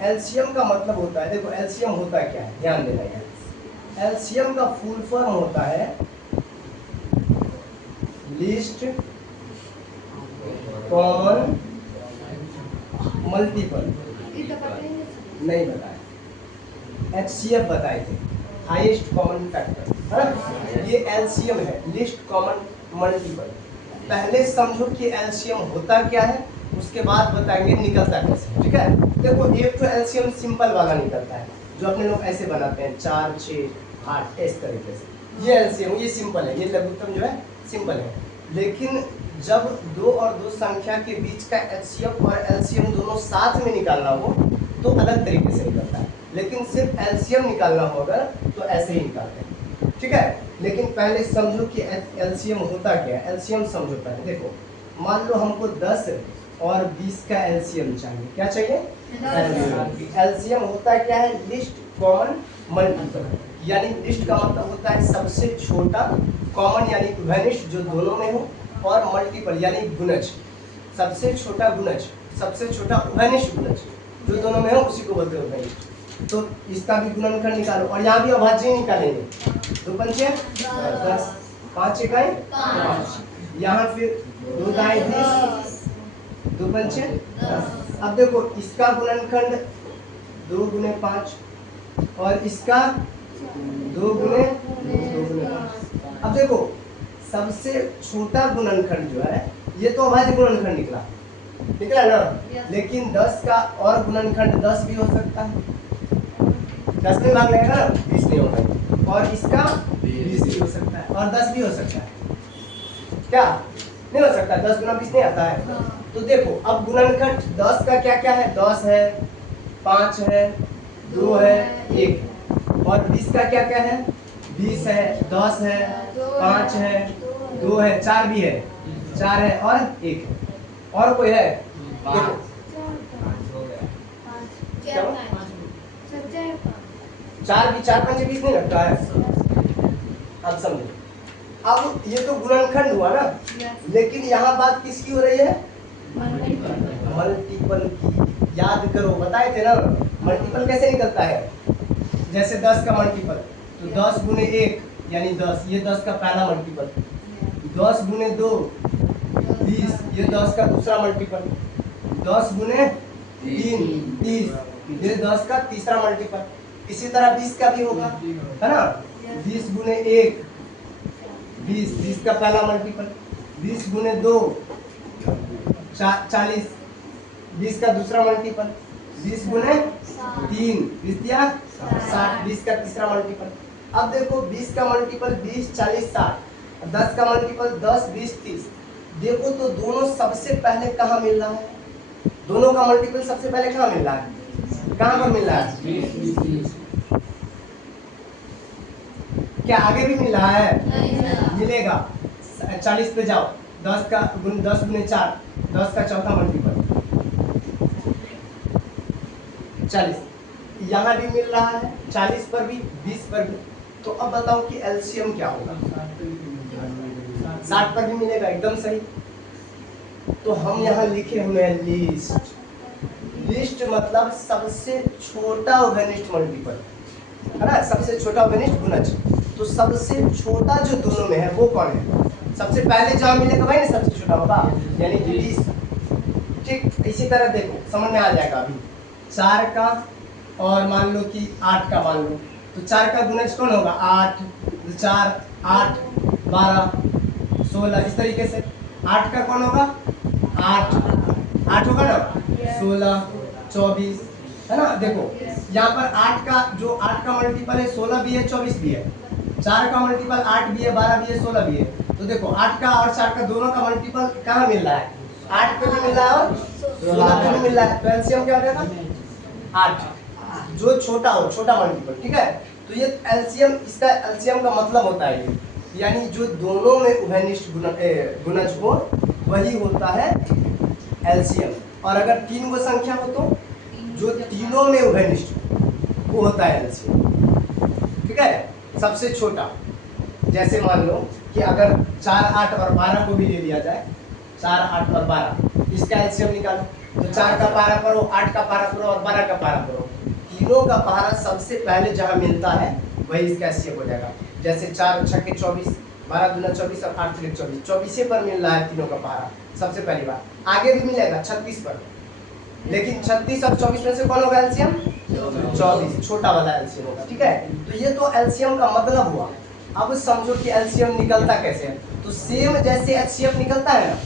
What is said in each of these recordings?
LCM का मतलब होता है, देखो एलसीएम होता क्या है, ध्यान देना है। एलसीएम का फुल फॉर्म होता है लीस्ट कॉमन मल्टीपल। नहीं बताया, HCF बताए थे, हाईएस्ट कॉमन फैक्टर, है ना। ये एलसीएम है, लिस्ट कॉमन मल्टीपल। पहले समझो कि एलसीएम होता क्या है, उसके बाद बताएंगे निकलता कैसे, ठीक है। देखो एक तो एलसीएम सिंपल वाला निकलता है, जो अपने लोग ऐसे बनाते हैं 4, 6, 8 इस तरीके से, ये एलसीएम, ये सिंपल है, ये लघुत्तम जो है सिंपल है। लेकिन जब दो और दो संख्या के बीच का HCF और एलसीएम दोनों साथ में निकालना हो तो अलग तरीके से निकलता है, लेकिन सिर्फ एलसीएम निकालना हो अगर तो ऐसे ही निकालते हैं, ठीक है। लेकिन पहले समझो कि एलसीएम होता क्या है। एलसीएम समझो पहले, देखो मान लो हमको 10 और 20 का एलसीएम चाहिए, क्या चाहिए? एलसीएम होता क्या है? लिस्ट कॉमन मल्टीपल, यानी लिस्ट का मतलब होता है सबसे छोटा, कॉमन यानी घनिष्ठ जो दोनों में हो, और मल्टीपल यानी गुणज, सबसे छोटा गुणज, सबसे छोटा घनिष्ठ गुणज जो दोनों में हो उसी को बोलते हैं घनिष्ठ। तो इसका भी गुणनखंड निकालो, और यहाँ भी अभाज्य निकालेंगे। 2 पंचे 10, 5 इकाई 5, यहाँ फिर 2 दाएं 20, 2 पंचे 10। अब देखो इसका गुणनखंड 2 गुने 5 और इसका 2 गुने 5। अब देखो सबसे छोटा गुणनखंड जो है ये तो अभाज्य गुणनखंड निकला ना, लेकिन 10 का और गुणनखंड 10 भी हो सकता है, 10 में भाग लेगा ना 20 नहीं होगा, और इसका 20 भी हो सकता है और 10 भी हो सकता है, क्या नहीं हो सकता? 10 गुना 20 नहीं आता है। तो देखो अब गुणनखंड 10 का क्या क्या है? 10 है, 5 है, 2 है, 1, और 20 का क्या क्या है? 20 है, 10 है, 5 है, 2 है, 4 भी है, 4 है और 1 है, और कोई है? देखो क्या 4 भी 4 5 20 नहीं लगता है। अब समझो, अब ये तो गुणनखंड हुआ ना, लेकिन यहाँ बात किसकी हो रही है? मल्टीपल की। याद करो, बताए थे ना मल्टीपल कैसे निकलता है। जैसे 10 का मल्टीपल तो 10 गुने 1 यानी 10, ये 10 का पहला मल्टीपल। 10 गुने 2 20, ये 10 का दूसरा मल्टीपल। 10 गुने 3 30, ये 10 का तीसरा मल्टीपल। इसी तरह 20 का भी होगा, है ना। 20 गुने 1 20, 20 का पहला मल्टीपल। 20 गुने 2 40, 20 का दूसरा मल्टीपल। 20 गुने 3 20 दिया 60, 20 का तीसरा मल्टीपल। अब देखो 20 का मल्टीपल 20 40 60, 10 का मल्टीपल 10 20 30। देखो तो दोनों सबसे पहले कहाँ मिल रहा है? दोनों का मल्टीपल सबसे पहले कहाँ मिल रहा है? कहाँ पर मिल रहा है? क्या आगे भी मिल रहा है? मिलेगा। 40 पे जाओ, 10 का 10 गुने 4, 10 का चौथा मल्टीपल 40, यहाँ भी मिल रहा है 40 पर भी 20 पर भी। तो अब बताओ कि एलसीएम क्या होगा? 60 पर भी मिलेगा, एकदम सही। तो हम यहाँ लिखे हुए हैं लिस्ट। लिस्ट मतलब सबसे छोटा घनिष्ठ मल्टीपल, है ना, सबसे छोटा घनिष्ठ गुणज। तो सबसे छोटा जो दोनों में है वो कौन है? सबसे पहले जहाँ मिलेगा भाई ना सबसे छोटा होगा, यानी 20। ठीक, इसी तरह देखो समझ में आ जाएगा। अभी 4 का और मान लो कि 8 का मान लो, तो 4 का गुणज कौन होगा? 8, 4 8 12 16, इस तरीके से। 8 का कौन होगा? 8 होगा ना, 16 24, है ना। देखो यहाँ पर 8 का जो 8 का मल्टीपल है 16 भी है 24 भी है। 4 का मल्टीपल 8 भी है 12 भी है 16 भी है। तो देखो 8 का और 4 का दोनों का मल्टीपल कहाँ मिल रहा है? 8 पे भी मिल रहा है और 16 पे भी मिल रहा है। तो एलसीएम क्या हो जाएगा? 8, जो छोटा हो, छोटा मल्टीपल, ठीक है। तो ये एलसीएम, इसका एलसीएम का मतलब होता है ये, यानी जो दोनों में उभयनिष्ठ गुणज हो वही होता है एलसीएम। और अगर 3 गो संख्या हो तो जो तीनों में उभयनिष्ठ वो होता है एलसीएम, ठीक है। सबसे छोटा, जैसे मान लो कि अगर 4 8 और 12 को भी ले लिया जाए, 4 8 और 12, इसका एलसीएम निकालो। तो 4 का पारा करो, 8 का पारा करो और 12 का पारा करो। तीनों का पारा सबसे पहले जहाँ मिलता है वही इसका एचसीएफ हो जाएगा। जैसे 4 छक्के 24, 12 दूना 24 और 8 त्रिक 24, 24 पर मिल रहा है तीनों का पारा सबसे पहली बार। आगे भी मिलेगा 36 पर, लेकिन 36 और 24 में से कौन होगा एलसीएम? 24, छोटा वाला एलसीएम होगा। ठीक है, तो ये तो एलसीएम का मतलब हुआ। अब समझो कि एलसीएम निकलता कैसे है। तो सेम जैसे एचसीएफ निकलता है ना,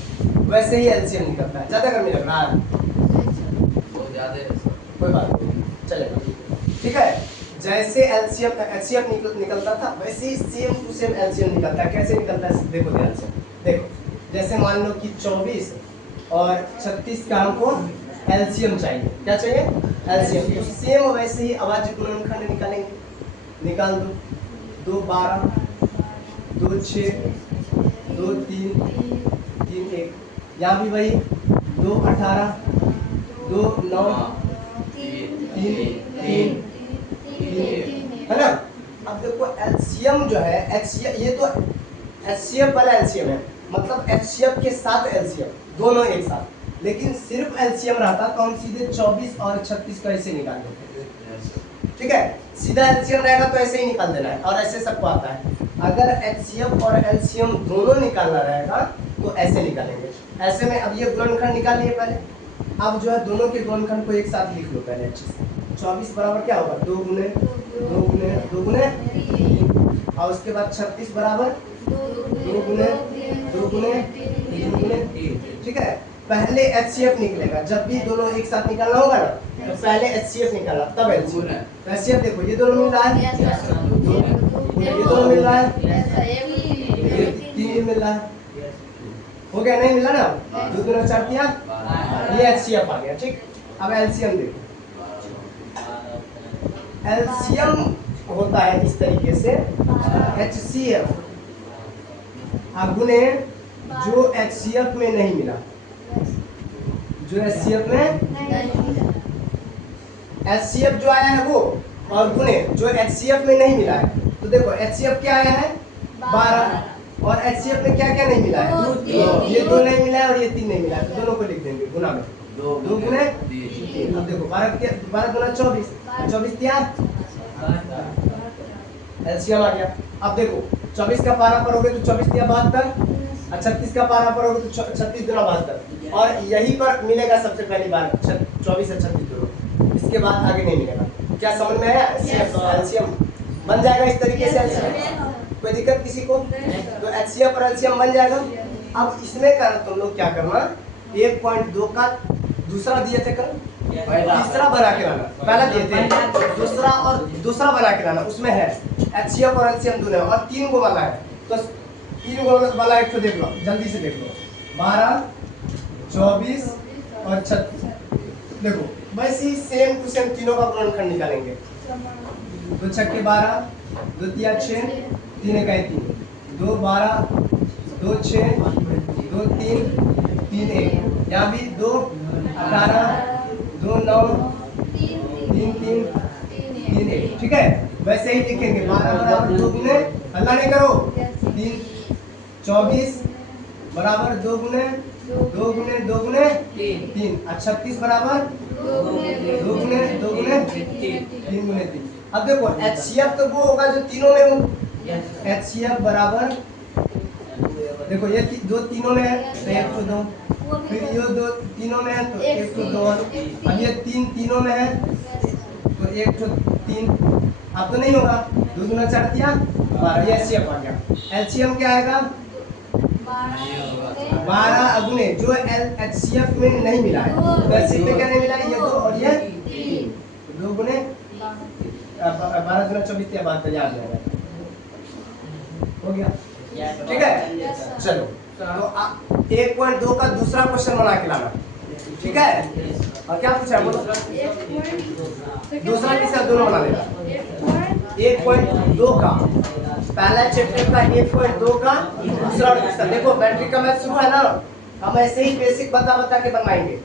वैसे ही एलसीएम निकलता है। ज्यादा गर्मी लग रहा है? बहुत ज्यादा है सर। कोई बात नहीं, चलेगा। ठीक है, जैसे एलसीएम एचसीएफ निकलता था वैसे ही सेम टू सेम एलसीएम निकलता है। कैसे निकलता है देखो ध्यान से। देखो, जैसे मान लो कि 24 और 36 का हमको एलसीएम चाहिए। क्या चाहिए? एलसीएम। तो सेम वैसे ही अभाज्य गुणनखंड निकालेंगे। निकाल दो, 2 12, 2 6, 2 3, 3 1। यहाँ भी वही 2 18, 2 9, 3 3, है ना। अब देखो एलसीएम जो है, एचसीएफ, ये तो एचसीएफ वाला एलसीएम है, मतलब एचसीएफ के साथ एलसीएम दोनों एक साथ। लेकिन सिर्फ एलसीएम रहता तो हम सीधे 24 और 36 को ऐसे निकाल देते। ठीक है, सीधा एलसीएम रहेगा तो ऐसे ही निकाल देना है, और ऐसे सबको आता है। अगर एचसीएफ और एलसीएम दोनों निकालना रहेगा तो ऐसे निकालेंगे। ऐसे में अब ये गुणनखंड निकाल लिए पहले। अब जो है दोनों के गुणनखंड को एक साथ लिख लो पहले अच्छे से। 24 बराबर क्या होगा? 2 गुने 2 गुने 2 गुने 3, और उसके बाद 36 बराबर 2 गुने 2 गुने 3 गुने 3। ठीक है, पहले एचसीएफ निकलेगा। जब भी दोनों एक साथ निकालना होगा ना, तो पहले एचसीएफ निकालना तब एलसीएम। तो एचसीएफ देखो, ये दोनों मिल रहा है, ये दोनों मिल रहा है, ये 3 मिल रहा है। हो गया? नहीं मिला ना? 2 दूना 4 किया, ये एचसीएफ आ गया। ठीक, अब एलसीएम देखो। एलसीएम होता है इस तरीके से, एचसीएफ गुने जो एचसीएफ में नहीं मिला, जो एचसीएफ में एचसीएफ जो आया है वो, और गुने जो एचसीएफ में नहीं मिला है। तो देखो एचसीएफ क्या आया है? 12, और एचसीएफ में क्या क्या नहीं मिला है? ये 2 नहीं मिला है और ये 3 नहीं मिला है। तो दोनों को लिख देंगे गुना में, 2 गुने 3। अब देखो 12 गुना 24, 24 तैयार, एलसीएम आ गया। अब देखो 24 का पारा पढ़ोगे तो 24 दिया 72, और 36 का पारा पढ़ोगे तो 36 दूना 72, और यहीं पर मिलेगा सबसे पहली बार 24 और 36 दोनों। इसके बाद आगे नहीं मिलेगा। क्या समझ में आया? एलसीएम बन जाएगा इस तरीके से एलसीएम। कोई दिक्कत किसी को? तो एचसीएफ और एलसीएम बन जाएगा। अब इसमें कर तुम लोग क्या करना, 1.2 का दूसरा दिए थे कल, तीसरा बना के लाना। पहला दिए थे दूसरा, और दूसरा बना के लाना। उसमें है एचसीएफ और एलसीएम दोनों, और 3 को वाला है। तो 3 को वाला एक तो देख लो, जल्दी से देख लो। 12, 24 और 36। देखो वैसे ही सेम टू सेम तीनों का गुणनखंड निकालेंगे। 2 छक्के 12, 2 तिया 6, 3 इकाई 3, 2 12, 2 6, 2 3, 3 1। यहाँ भी 2 18, 2 9, 3 3, 3 1। ठीक है, वैसे ही लिखेंगे। 12 बराबर 2 गुने, हल्ला नहीं करो, 3 24 बराबर 2 गुने 2 गुने 2 गुने 3, और 36 बराबर 2 गुने 3 गुने 3। अब देखो एचसीएफ तो वो होगा जो तीनों में हो। एचसीएफ बराबर, देखो ये दो तीनों में है तो 1 को 2, फिर ये 2 तीनों में है तो 1 को 2, अब ये 3 तीनों में है तो 1 को 3। अब तो नहीं होगा, 2 दूना 4 दिया 12, ये एचसीएफ आ गया। एलसीएम क्या आएगा? 12 अगुने जो एचसीएफ में नहीं मिला है, तो एचसीएफ में क्या नहीं मिला है? ये 2 और ये 3, 2 गुने 12 गुना 24 या 72 याद रहेगा। हो गया? ठीक है, चलो तो 1.2 का दूसरा क्वेश्चन बना के लाना। ठीक है, और क्या पूछा है बोलो? दूसरा तीसरा दोनों बना लेना। 1.2 का पहला चैप्टर का, 1.2 का दूसरा और तीसरा। देखो बैटरी का मैथ शुरू है ना, हम ऐसे ही बेसिक बता के बनवाएंगे।